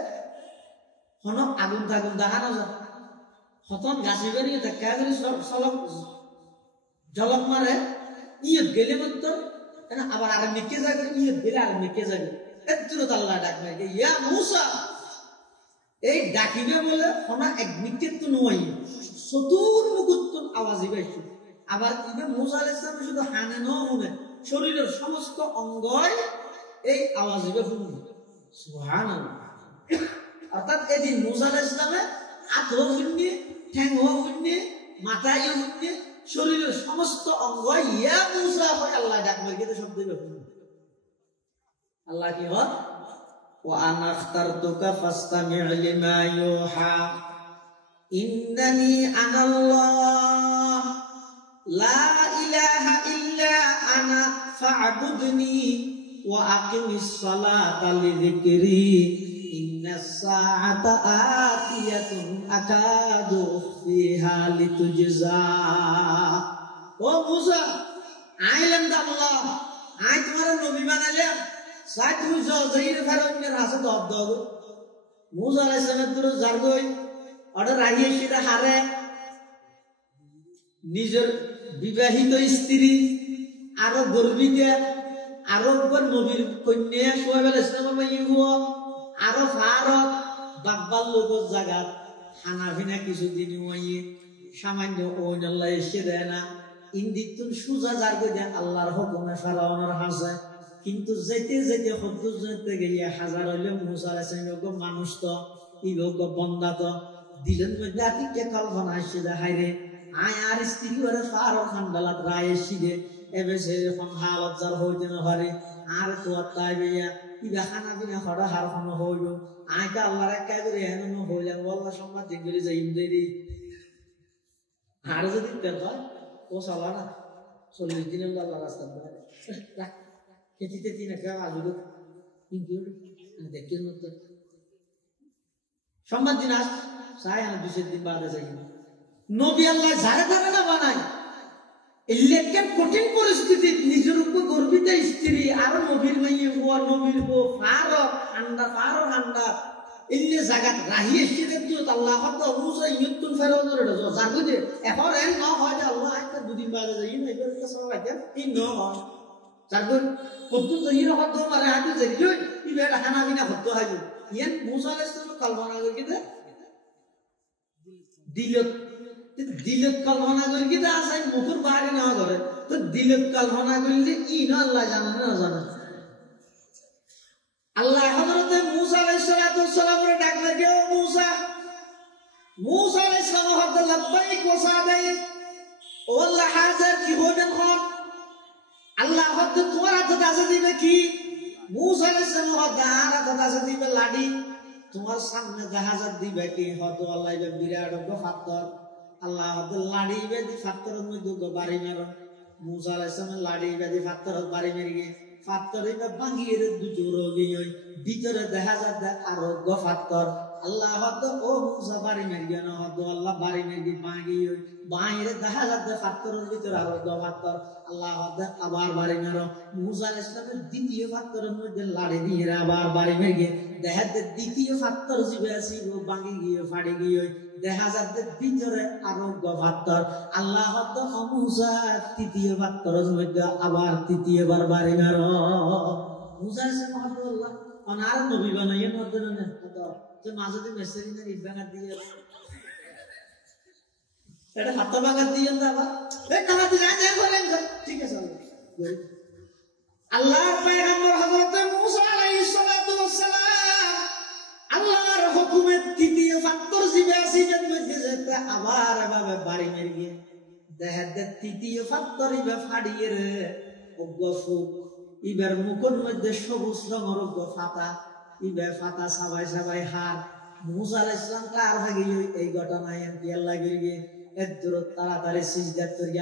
কোন আগুন তাগুন দেখানো যায় হতন গাছি বেরিয়ে দেখা গেলে সব সলক জলম মারে ইয়ে গেলে মত আবার আর মেকে যাবে ইয়ে গেলে আর মেকে যাবে এত আল্লাহ ডাকবে ইয়া মুসা এই ডাকিবে বলে ওনা এক মিনিট তো নয় চতুর মুকুত আওয়াজ পাইছে আবার ইবে মুসা আলাইহিস সালাম শুধু হানে ন মনে শরীরের সমস্ত অঙ্গই এই আওয়াজ দিবে শুনবে সুবহানাল্লাহ অর্থাৎ এদিন মুসা আলাইহিস সালামে হাতও শুনবে ঠ্যাংও শুনবে মাথায়ও শুনবে শরীরের সমস্ত অঙ্গ ইয়া মুসা হয় আল্লাহ ডাকবে কিন্তু শব্দ দিবে আল্লাহ কি হয় ওয়া আনা আখতারতুকা ফাসতামি' লিমা ইউহা ইন্নানি আনাল্লাহ লা ইলাহা ইল্লা আনা ফা'বুদনি ওয়া আকিমিস সালাতা লিযিকরি ইন্নাস সাআতা আতিয়াতুন আকাদু ফিহা লিতুজজা ও মুসা আইলাম আল্লাহ আই তোমার নবী বানাইলাম সাই তুমি জয়ীর ফেরনের হাসে দব দাও মুসা আলাইহিস সালাম তোর জারগই অর্ডার রাহিয়ে সেটা হারে নিজের বিবাহিত স্ত্রী আরো গর্বিতা আরো একবার নবীর কন্যা সোহেব আলাইহিস সালামের মাইয়ো আরো ফারত বাগবাল লোকের জায়গাত হানাফিনা কিছুদিন ওইয়ে সামান্য ওই আল্লাহ এসে দেয় না ইন্দিতুন সুজা জারগই দেন আল্লাহর হুকুমে ফেরাউনের হাসে কিন্তু যেতে যেতে হদ্দুর যেতে গিয়ে হাজার হইলে মুসা আলাইহিস সালাম মানুষ তো ইগো বন্দা তো দিলেন মধ্যে আপনি কে কল্পনা আসছে যে হাইরে আয় আর স্ত্রী ওরে ফারো খান্ডালাত রায় এসিগে এবে সে এখন হালত যার হইতে না পারে আর তো তাই বেয়া ইবা খানা পিনা খড়া হার খানো হইল আয় কা আল্লাহর একা করে এমন হইলাম আল্লাহ সম্মান দিন করে যাই দেরি আর যদি তেল হয় ও চলা না 40 দিন আল্লাহ রাস্তা বাইরে খেতে তিন একটা আজুর কিন্তু দেখের মতো সম্মান দিন আস চাই আমি 2 দিন বাদে যাই নবী আল্লাহ ঝাড়ে ধারে না বানাই ইলেকের কঠিন পরিস্থিতি নিজের উপর গর্বিত স্ত্রী আর নবীর মাইয়ে ও নবীর বউ ফারক ঠান্ডা ইল্লে জায়গাত রাহি এসে তো আল্লাহ হতো মুসা ইয়তুন ফেরাউনের এটা জাগো যে এখন এন ন হয় যে আল্লাহ একটা দুদিন বাদে যাই না এবার তো সব আইতে তিন ন হয় জাগো কত জহির হতো মারে হাতে যাইলো ইবে হানা বিনা হতো হাইলো ইয়ান মুসা আলাইহিস সালাম কল্পনা করে কি দিলত কল্পনা করে কি আছে মুখের বাইরে না করে তো দিলত কল্পনা করলে কি না আল্লাহ জানে না জানে আল্লাহ হযরত মুসা আলাইহিস সালামের ডাকলে কে ও মুসা আলাইহিস সালাম হযরত লব্বাইক ওয়া সাদাইক ও আল্লাহ হাজার কি হবেন কোন আল্লাহ হযরত তোমার হাতে দাজে দিবে কি মুসা আলাইহিস সালাম হযরত দাজে দিবে লাডি তোমার সামনে জাহাজাত দিবে কি হযরত আল্লাহ ইবে বিরাট পাথর আল্লাহ হযরত লাডি বেদি পাথরের মধ্যে বাড়ি মারো মুসা আলাইহিস সালাম লাডি বেদি পাথরের বাড়ি মেরে পাথরিবা ভাঙিয়ে দুজোর গিয়ে ভিতরে দেখা যায় আরো পাথর আল্লাহ হয়তো ও মুসা বাড়ি মেরে না হয়তো আল্লাহ বাড়ি মেরে ভাঙিয়ে বাইরে দেখা যায় পাথরের ভিতরে আরো পাথর আল্লাহ হয়তো আবার বাড়ি মেরো মুসা আলাইহিস সালামের দ্বিতীয় পাথরের মধ্যে লাড়ি দিয়ে আবার বাড়ি মেরে দেখা যায় দ্বিতীয় পাথর জিবে আসি ও ভাঙি গিয়ে ফাড়ি গিয়ে দেখা যাচ্ছে ভিতরে আরো পাথর আল্লাহ হয়তো মুসা তৃতীয় পাথরের মধ্যে আবার তৃতীয়বার বাড়ি মেরো মুসা আলাইহিস সালাম আল্লাহ অনার নবী বানাইয়ে মধ্যে না তো মাঝে মেসেজ না ইবাঙ্গা দিয়ে এটা হাত ভাঙা দিয়ে আবার এই কামাতে যা বলেন ঠিক আছে আল্লাহর পয়গম্বর হযরত মুসা আলাইহিস সালাতু ওয়াস সালাম আল্লাহর হুকুমে তৃতীয় পাথর জিবে আসিবেন মধ্যে যেতে আবার এভাবে বাড়ি মেরে গিয়ে দেখা যায় তৃতীয় পাথর ইবা ফাড়িয়ে রে অগফুক ইবার মুখের মধ্যে সবুজ রঙের ফাতা ইবে ফাতা সবাই সবাই হার মুসা আলাইহিস সালাম কার ভাগে এই ঘটনায় এমপি আল্লাহ গিয়ে এদুর তাড়াতাড়ি সিজদা করি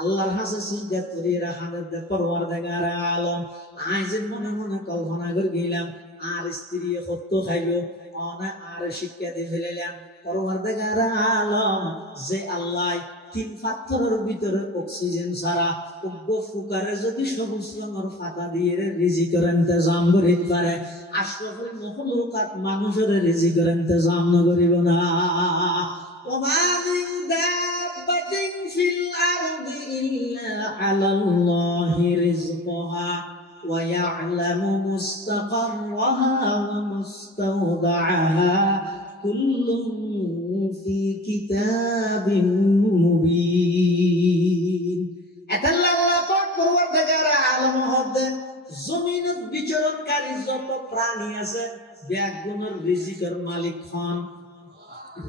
আল্লাহর হাসে সিজদা করি রাখানের দে পরওয়ারদিগার আলম আজ মনে মনে কল্পনা করে গেলাম আর স্ত্রী কত খাইলো অনে আর শিক্ষা দিয়ে ফেলাইলাম পরওয়ারদিগার আলম যে আল্লাহ তিন পাথরের ভিতরে অক্সিজেন ছাড়া উগ্র ফুকারে যদি সবুজ রঙের ফাতা দিয়ে রিজিকের ইন্তজাম করিতে পারে আশরাফুল মখলুকাত মানুষের রিজিকের ইন্তজাম না করিব না ওমা মিন দাব্বাতিন ফিল আরদি আলাল্লাহি রিজকুহা ওয়া ইয়ালামু মুস্তাকাররাহা ওয়া মুস্তাওদাআহা কুল্লুন ফি কিতাবিন মুবিন। এতাল্লাহ পাক পরওয়ারদিগার আলম হদে জমিনত বিচরণকারী যত প্রাণী আছে ব্যাগুনের রিজিকের মালিক হন,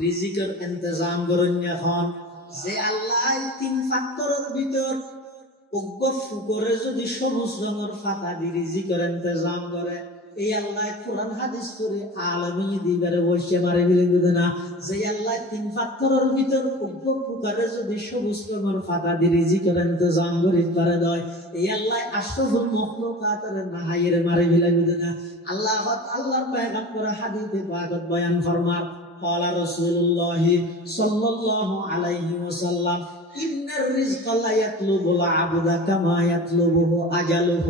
রিজিকের ইন্তজাম করেন হন। যে আল্লাহ তিন ফাত্তরের ভিতর অজ্ঞ ফুকরে যদি সবুজ রঙের ফাতা দিয়ে রিজিকের ইন্তজাম করে, এই আল্লাহ কোরআন হাদিস করে আলমী দিবারে বসে মারে বিলে না। যে আল্লাহ তিন ফাত্তরের ভিতর অজ্ঞ ফুকরে যদি সবুজ রঙের ফাতা দিয়ে রিজিকের ইন্তজাম করে পারে দেয়, এই আল্লাহ আশরাফুল মাখলুকাতের নাহাইয়ের মারে বিলে না। আল্লাহর পয়গম্বর হাদিসে পাক বয়ান ফরমান قال رسول الله صلى الله عليه وسلم إن الرزق لا يطلب العبد كما يطلبه أجله।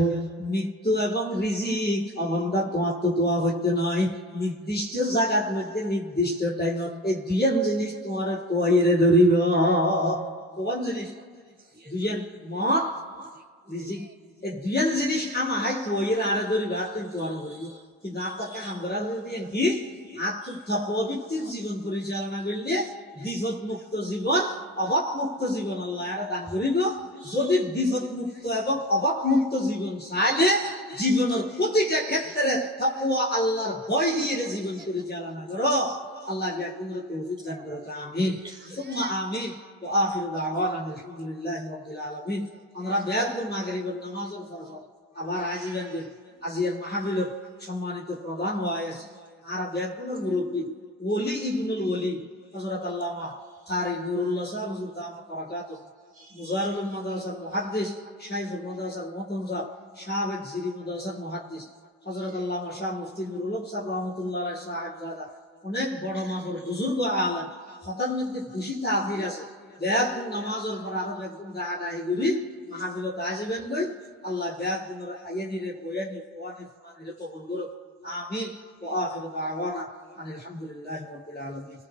মৃত্যু এবং রিজিক অবন্দা তোমার হইতে নয়, নির্দিষ্ট জায়গার মধ্যে নির্দিষ্ট টাইমত এই দুইজন জিনিস তোমার কোয়াইরে ধরিব। কোন জিনিস? দুইজন মত রিজিক, এই দুইজন জিনিস আমাহাই কোয়াইরে আরে ধরিব আর তুমি তোমার ধরিব। কিন্তু আপনাকে আমরা যদি কি পবিত্র জীবন পরিচালনা করলে বিপদ মুক্ত জীবন, অভাব মুক্ত জীবন আল্লাহ দান করিব। যদি বিপদ মুক্ত এবং অভাব মুক্ত জীবন চাইলে জীবনের প্রতিটা ক্ষেত্রে তাকওয়া আল্লাহর ভয় দিয়ে জীবন পরিচালনা করো। আল্লাহ বিয়াকুমুল তৌফিক দান করুক। আমিন সুম্মা আমিন। ওয়া আখিরু দাওয়ানা আলহামদুলিল্লাহি রাব্বিল আলামিন। আমরা বিয়াকুল মাগরিবের নামাজের ফরজ আবার আজীবন আজিয়ার মাহফিলের সম্মানিত প্রধান ওয়াইজ আর ব্যাকুলের মুরব্বী ওলি ইবনুল ওলি হযরত আল্লামা কারি নুরুল্লাহ সাহেব হুজুর দামাত বারাকাতুহু, মুজাররুল মাদ্রাসার মুহাদ্দিস শাইখুল মাদ্রাসার মুহতারাম সাহেব সাবেক জিরি মাদ্রাসার মুহাদ্দিস হযরত আল্লামা শাহ মুফতি নুরুল হক সাহেব রাহমাতুল্লাহ আলাইহি সাহেবজাদা অনেক বড় মাপের বুজুর্গ আলেম, হতার মধ্যে খুশি তাফসীর আছে। ব্যাকুল নামাজের পর আরো একদম গাড়াই গুলি মাহফিলত আসবেন কই। আল্লাহ ব্যাকুলের আয়ানিরে বয়ানি কোয়ানি ফুমানিরে কবুল করুক। আমিন। ওয়া আখিরু দাওয়ানা আলহামদুলিল্লাহি রাব্বিল আলামিন।